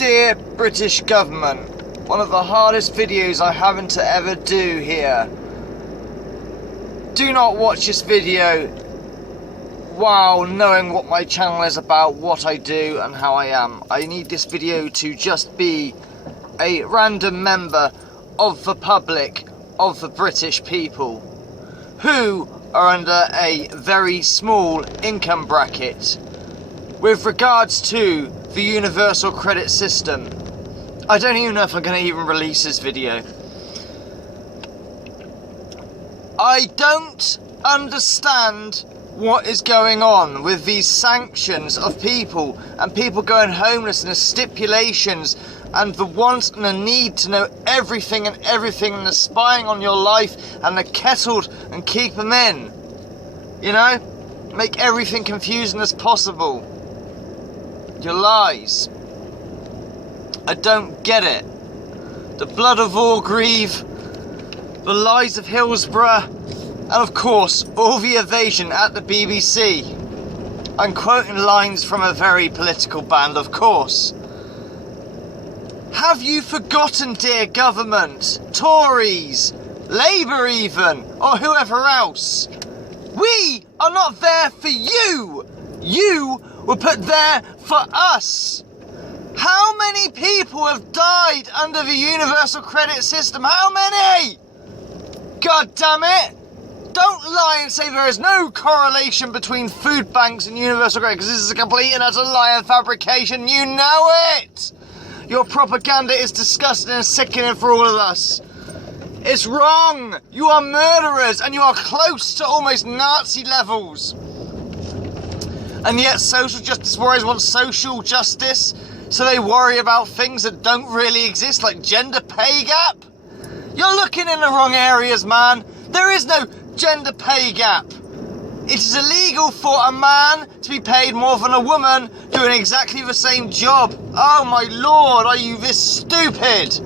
Dear British government, one of the hardest videos I haven't to ever do here. Do not watch this video while knowing what my channel is about, what I do and how I am. I need this video to just be a random member of the public, of the British people, who are under a very small income bracket with regards to the universal credit system. I don't even know if I'm going to even release this video. I don't understand what is going on with these sanctions of people and people going homeless and the stipulations and the want and the need to know everything and the spying on your life and the kettled and keep them in. You know? Make everything confusing as possible. Your lies. I don't get it. The blood of Orgreave, the lies of Hillsborough, and of course, all the evasion at the BBC. I'm quoting lines from a very political band, of course. Have you forgotten, dear government, Tories, Labour even, or whoever else? We are not there for you. You were put there for us. How many people have died under the universal credit system? How many? God damn it. Don't lie and say there is no correlation between food banks and universal credit, because this is a complete and utter lie and fabrication. You know it. Your propaganda is disgusting and sickening for all of us. It's wrong. You are murderers and you are close to almost Nazi levels. And yet social justice warriors want social justice, so they worry about things that don't really exist, like gender pay gap. You're looking in the wrong areas, man. There is no gender pay gap. It is illegal for a man to be paid more than a woman doing exactly the same job. Oh my lord, are you this stupid?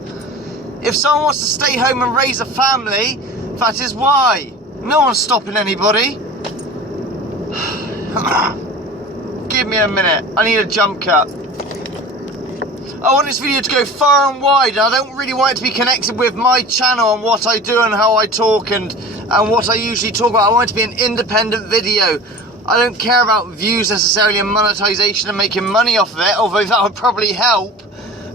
If someone wants to stay home and raise a family, that is why. No one's stopping anybody. Give me a minute, I need a jump cut. I want this video to go far and wide, and I don't really want it to be connected with my channel and what I do and how I talk and what I usually talk about. I want it to be an independent video. I don't care about views necessarily and monetization and making money off of it, although that would probably help.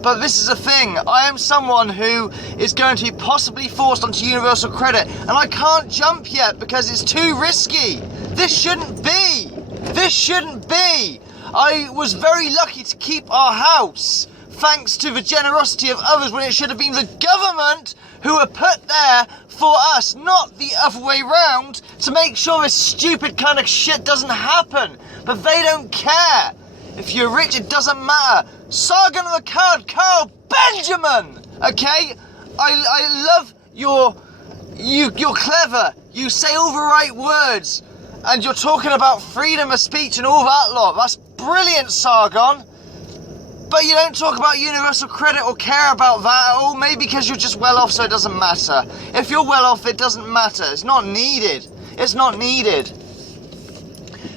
But this is the thing, I am someone who is going to be possibly forced onto universal credit, and I can't jump yet because it's too risky. This shouldn't be. This shouldn't be. I was very lucky to keep our house, thanks to the generosity of others, when it should have been the government who were put there for us, not the other way round, to make sure this stupid kind of shit doesn't happen. But they don't care. If you're rich, it doesn't matter. Sargon of Akkad, Carl Benjamin! Okay? I love you're clever. You say all the right words. And you're talking about freedom of speech and all that lot. That's brilliant, Sargon. But you don't talk about universal credit or care about that at all. Maybe because you're just well off, so it doesn't matter. If you're well off, it doesn't matter. It's not needed. It's not needed.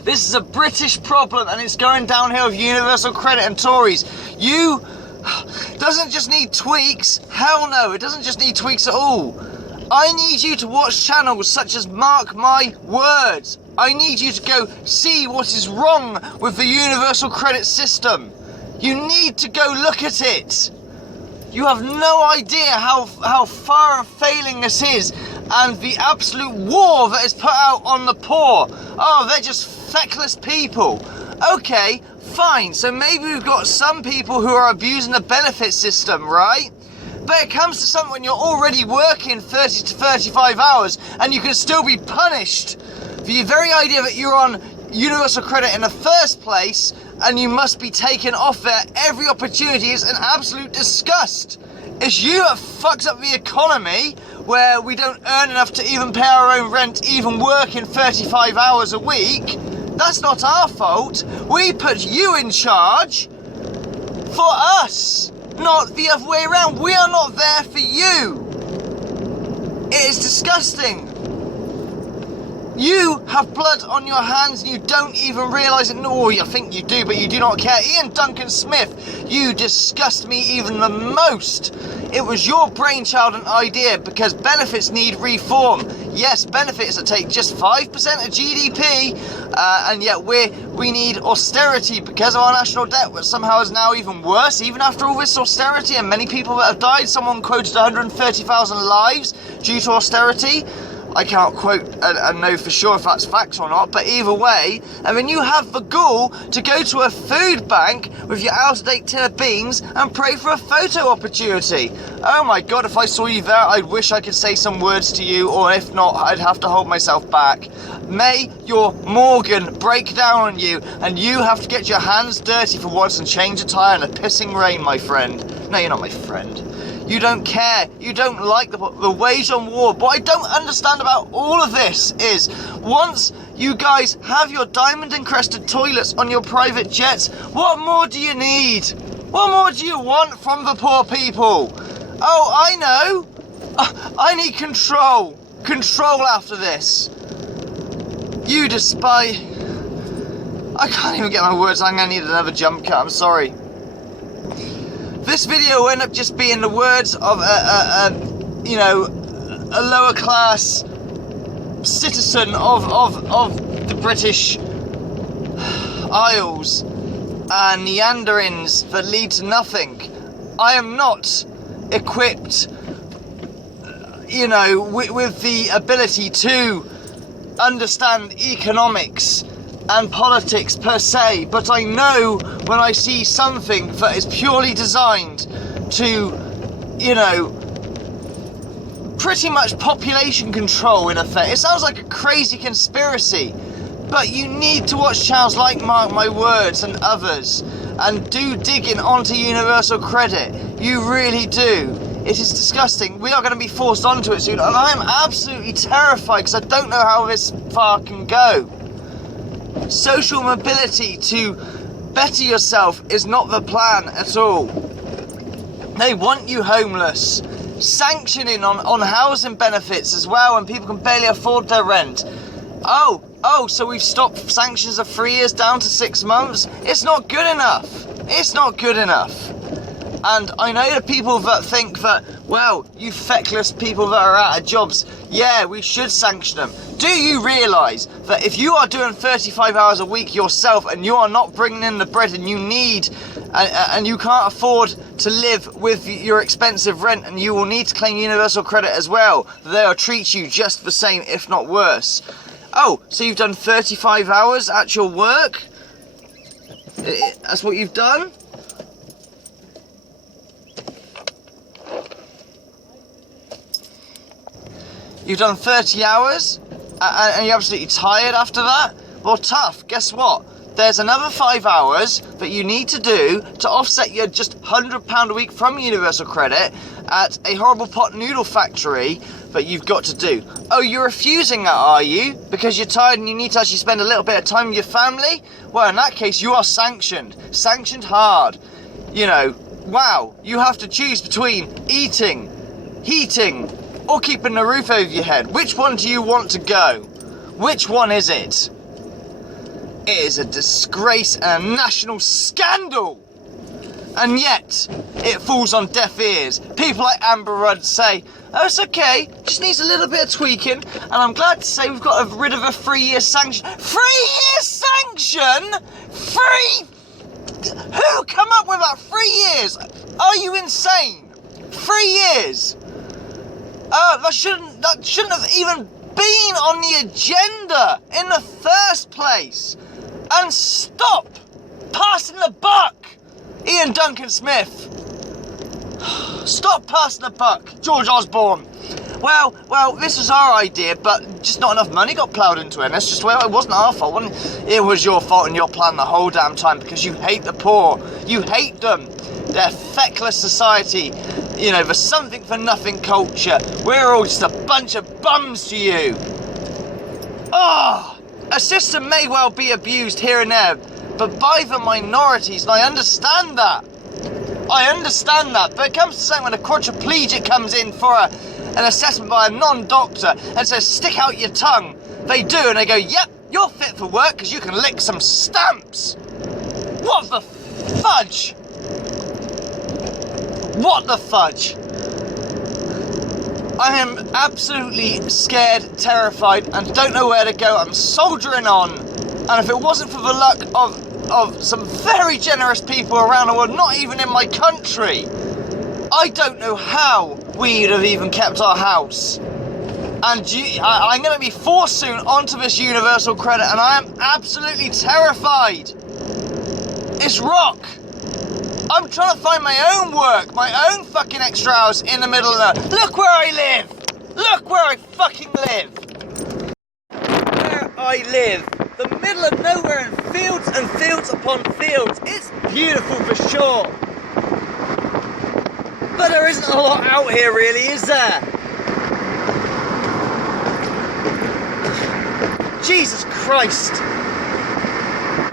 This is a British problem, and it's going downhill with universal credit and Tories. You doesn't just need tweaks. Hell no, it doesn't just need tweaks at all. I need you to watch channels such as Mark My Words. I need you to go see what is wrong with the universal credit system. You need to go look at it. You have no idea how far and failing this is, and the absolute war that is put out on the poor. Oh, they're just feckless people. Okay, fine, so maybe we've got some people who are abusing the benefit system, right? But it comes to something when you're already working 30 to 35 hours and you can still be punished. The very idea that you're on universal credit in the first place and you must be taken off there every opportunity is an absolute disgust. It's you that fucks up the economy, where we don't earn enough to even pay our own rent, even working 35 hours a week. That's not our fault. We put you in charge for us, not the other way around. We are not there for you. It is disgusting. You have blood on your hands and you don't even realise it. No, you think you do, but you do not care. Ian Duncan Smith, you disgust me even the most. It was your brainchild and idea because benefits need reform. Yes, benefits that take just 5% of GDP, and yet we need austerity because of our national debt, which somehow is now even worse, even after all this austerity, and many people that have died. Someone quoted 130,000 lives due to austerity. I can't quote and know for sure if that's facts or not, but either way, and then you have the gall to go to a food bank with your out-of-date tin of beans and pray for a photo opportunity. Oh my god, if I saw you there, I'd wish I could say some words to you, or if not, I'd have to hold myself back. May your Morgan break down on you, and you have to get your hands dirty for once and change a tyre in a pissing rain, my friend. No, you're not my friend. You don't care. You don't like the wage on war. What I don't understand about all of this is, once you guys have your diamond-encrusted toilets on your private jets, what more do you need? What more do you want from the poor people? Oh, I know. I need control. Control after this. You despise... I can't even get my words. I'm going to need another jump cut. I'm sorry. This video will end up just being the words of a lower class citizen of the British Isles and Neanderins that lead to nothing. I am not equipped, with the ability to understand economics and politics per se, but I know when I see something that is purely designed to, pretty much population control in effect. It sounds like a crazy conspiracy, but you need to watch channels like Mark My Words and others, and do digging onto universal credit. You really do. It is disgusting. We are going to be forced onto it soon, and I am absolutely terrified because I don't know how this far can go. Social mobility to better yourself is not the plan at all. They want you homeless. Sanctioning on housing benefits as well, and people can barely afford their rent. Oh, so we've stopped sanctions of 3 years down to 6 months? It's not good enough. It's not good enough. And I know the people that think that, well, you feckless people that are out of jobs, yeah, we should sanction them. Do you realise that if you are doing 35 hours a week yourself and you are not bringing in the bread and you need, and you can't afford to live with your expensive rent, and you will need to claim universal credit as well, they'll treat you just the same, if not worse. Oh, so you've done 35 hours at your work? That's what you've done? You've done 30 hours and you're absolutely tired after that? Well, tough. Guess what? There's another 5 hours that you need to do to offset your just £100 a week from Universal Credit at a horrible pot noodle factory that you've got to do. Oh, you're refusing that, are you? Because you're tired and you need to actually spend a little bit of time with your family? Well, in that case, you are sanctioned. Sanctioned hard. Wow, you have to choose between eating, heating, or keeping the roof over your head. Which one do you want to go? Which one is it? It is a disgrace and a national scandal. And yet, it falls on deaf ears. People like Amber Rudd say, oh, it's okay, just needs a little bit of tweaking. And I'm glad to say we've got rid of a 3-year sanction. 3-year sanction? Who come up with that? 3 years? Are you insane? 3 years? That shouldn't have even been on the agenda in the first place. And stop passing the buck, Ian Duncan Smith. Stop passing the buck, George Osborne. Well, this was our idea, but just not enough money got ploughed into it. And that's just, well, it wasn't our fault. It was your fault and your plan the whole damn time because you hate the poor. You hate them. They're feckless society. The something for nothing culture. We're all just a bunch of bums to you. A system may well be abused here and there, but by the minorities, and I understand that. But it comes to something when a quadriplegic comes in for an assessment by a non-doctor and says, stick out your tongue, They do, and they go, yep, you're fit for work because you can lick some stamps. What the fudge? What the fudge? I am absolutely scared, terrified, and don't know where to go. I'm soldiering on. And if it wasn't for the luck of some very generous people around the world, not even in my country, I don't know how we'd have even kept our house. And I'm going to be forced soon onto this universal credit, and I am absolutely terrified. It's rock. I'm trying to find my own work, my own fucking extra hours in the middle of that. Look where I live. Look where I fucking live. Where I live. The middle of nowhere, and fields upon fields. It's beautiful for sure. But there isn't a lot out here really, is there? Jesus Christ.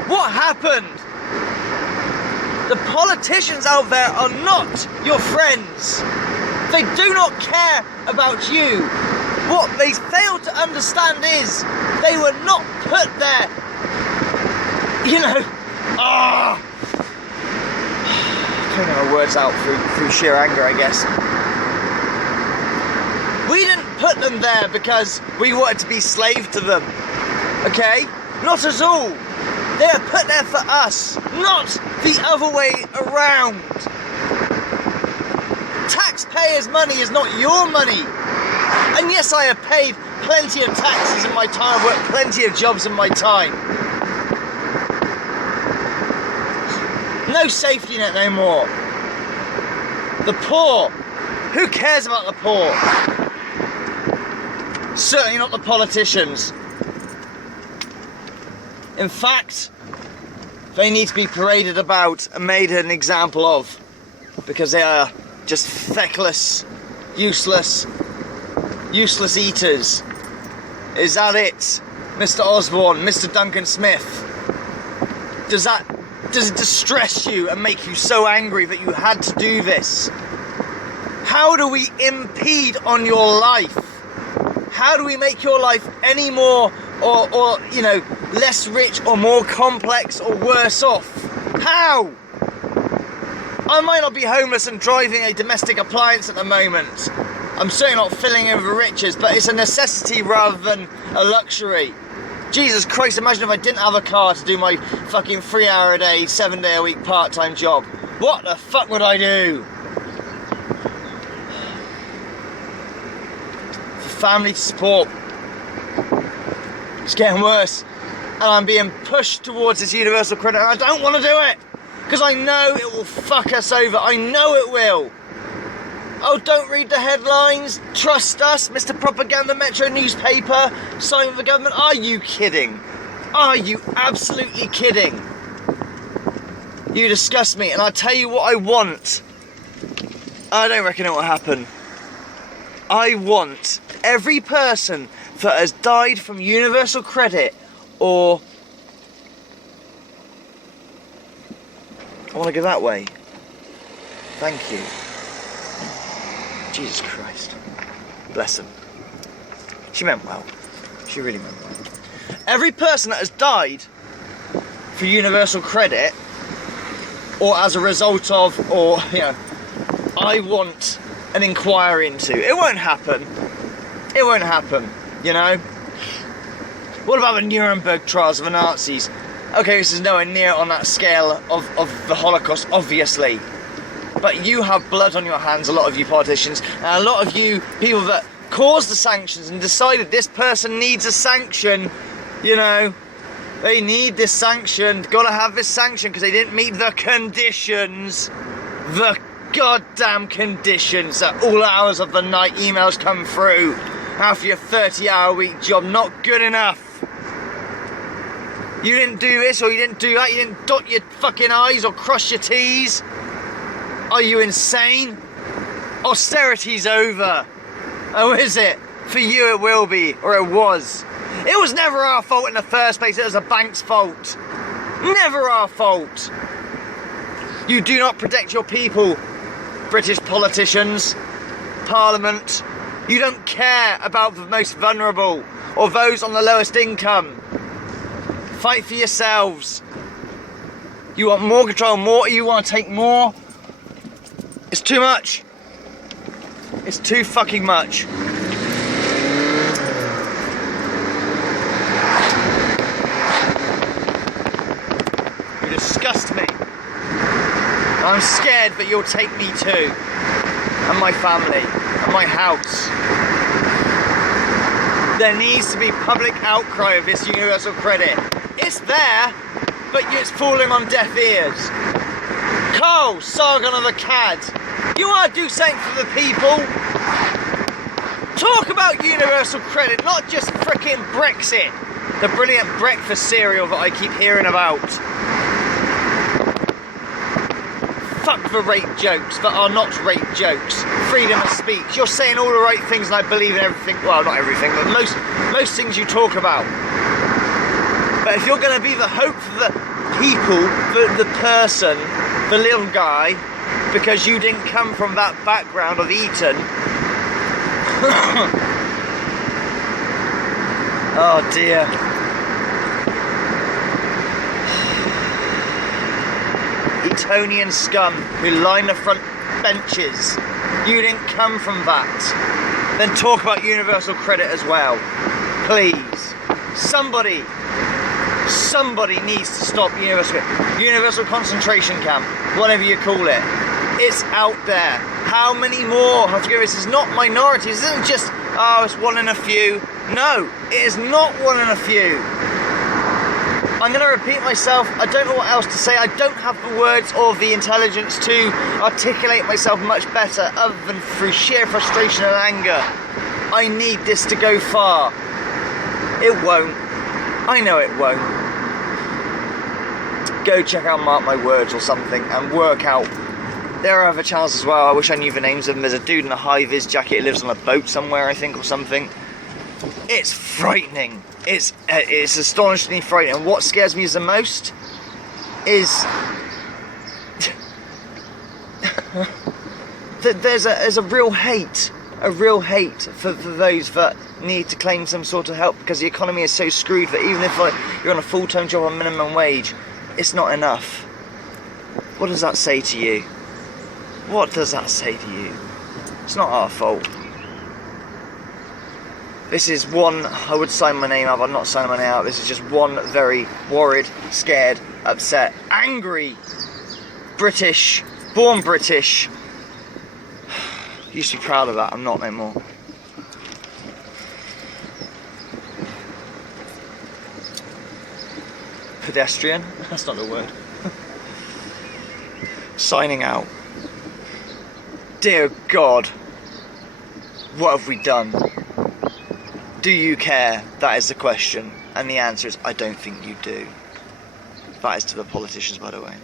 What happened? The politicians out there are not your friends. They do not care about you. What they fail to understand is they were not put there, you know, can't get my words out through sheer anger, I guess. We didn't put them there because we wanted to be slaves to them, okay? Not at all. They are put there for us, not the other way around. Taxpayers' money is not your money. And yes, I have paid plenty of taxes in my time, I've worked plenty of jobs in my time. No safety net no more. The poor. Who cares about the poor? Certainly not the politicians. In fact, they need to be paraded about and made an example of, because they are just feckless, useless eaters. Is that it, Mr. Osborne, Mr. Duncan Smith? Does it distress you and make you so angry that you had to do this? How do we impede on your life? How do we make your life any more or you know, less rich or more complex or worse off? How? I might not be homeless and driving a domestic appliance at the moment. I'm certainly not filling in the riches, but it's a necessity rather than a luxury. Jesus Christ, imagine if I didn't have a car to do my fucking 3 hour a day, 7 day a week part-time job. What the fuck would I do? For family to support. It's getting worse. And I'm being pushed towards this universal credit, and I don't want to do it. Because I know it will fuck us over. I know it will. Oh, don't read the headlines. Trust us, Mr. Propaganda Metro newspaper, signed with the government. Are you kidding? Are you absolutely kidding? You disgust me, and I'll tell you what I want. I don't reckon it will happen. I want every person that has died from universal credit or... I want to go that way. Thank you. Jesus Christ. Bless them. She meant well. She really meant well. Every person that has died for universal credit, or as a result of, or, you know, I want an inquiry into. It won't happen. It won't happen, you know? What about the Nuremberg trials of the Nazis? Okay, this is nowhere near on that scale of the Holocaust, obviously. But you have blood on your hands, a lot of you politicians, and a lot of you people that caused the sanctions and decided this person needs a sanction, you know, they need this sanction, gotta have this sanction because they didn't meet the conditions. The goddamn conditions at all hours of the night emails come through after your 30-hour-week job, not good enough. You didn't do this or you didn't do that, you didn't dot your fucking I's or cross your T's. Are you insane? Austerity's over. Oh, is it? For you it will be, or it was. It was never our fault in the first place, it was the bank's fault. Never our fault. You do not protect your people, British politicians, Parliament, You don't care about the most vulnerable or those on the lowest income. Fight for yourselves. You want more control, more, you want to take more. It's too much. It's too fucking much. You disgust me. I'm scared that you'll take me too. And my family. And my house. There needs to be public outcry of this universal credit. It's there, but it's falling on deaf ears. Carl Sagan of the CAD, you want to do something for the people? Talk about universal credit, not just frickin' Brexit. The brilliant breakfast cereal that I keep hearing about. Fuck the rape jokes that are not rape jokes. Freedom of speech. You're saying all the right things and I believe in everything. Well, not everything, but most things you talk about. But if you're going to be the hope for the people, the person, the little guy, because you didn't come from that background of Eton. Oh dear. Etonian scum who line the front benches. You didn't come from that. Then talk about universal credit as well. Please. Somebody needs to stop universal concentration camp, whatever you call it. It's out there. How many more have to go? This is not minorities. This isn't just, oh, it's one in a few. No, it is not one in a few. I'm going to repeat myself. I don't know what else to say. I don't have the words or the intelligence to articulate myself much better other than through sheer frustration and anger. I need this to go far. It won't. I know it won't. Go check out Mark My Words or something and work out. There are other channels as well. I wish I knew the names of them. There's a dude in a high-vis jacket who lives on a boat somewhere, I think, or something. It's frightening. It's astonishingly frightening. And what scares me the most is that there's a real hate. A real hate for those that need to claim some sort of help because the economy is so screwed that even if you're on a full-time job on minimum wage, it's not enough. What does that say to you? What does that say to you? It's not our fault. This is one, I would sign my name up, I'm not signing my name out. This is just one very worried, scared, upset, angry, British, born British. Used to be proud of that, I'm not no more. Pedestrian? That's not the word. Signing out. Dear God, what have we done? Do you care? That is the question. And the answer is, I don't think you do. That is to the politicians, by the way.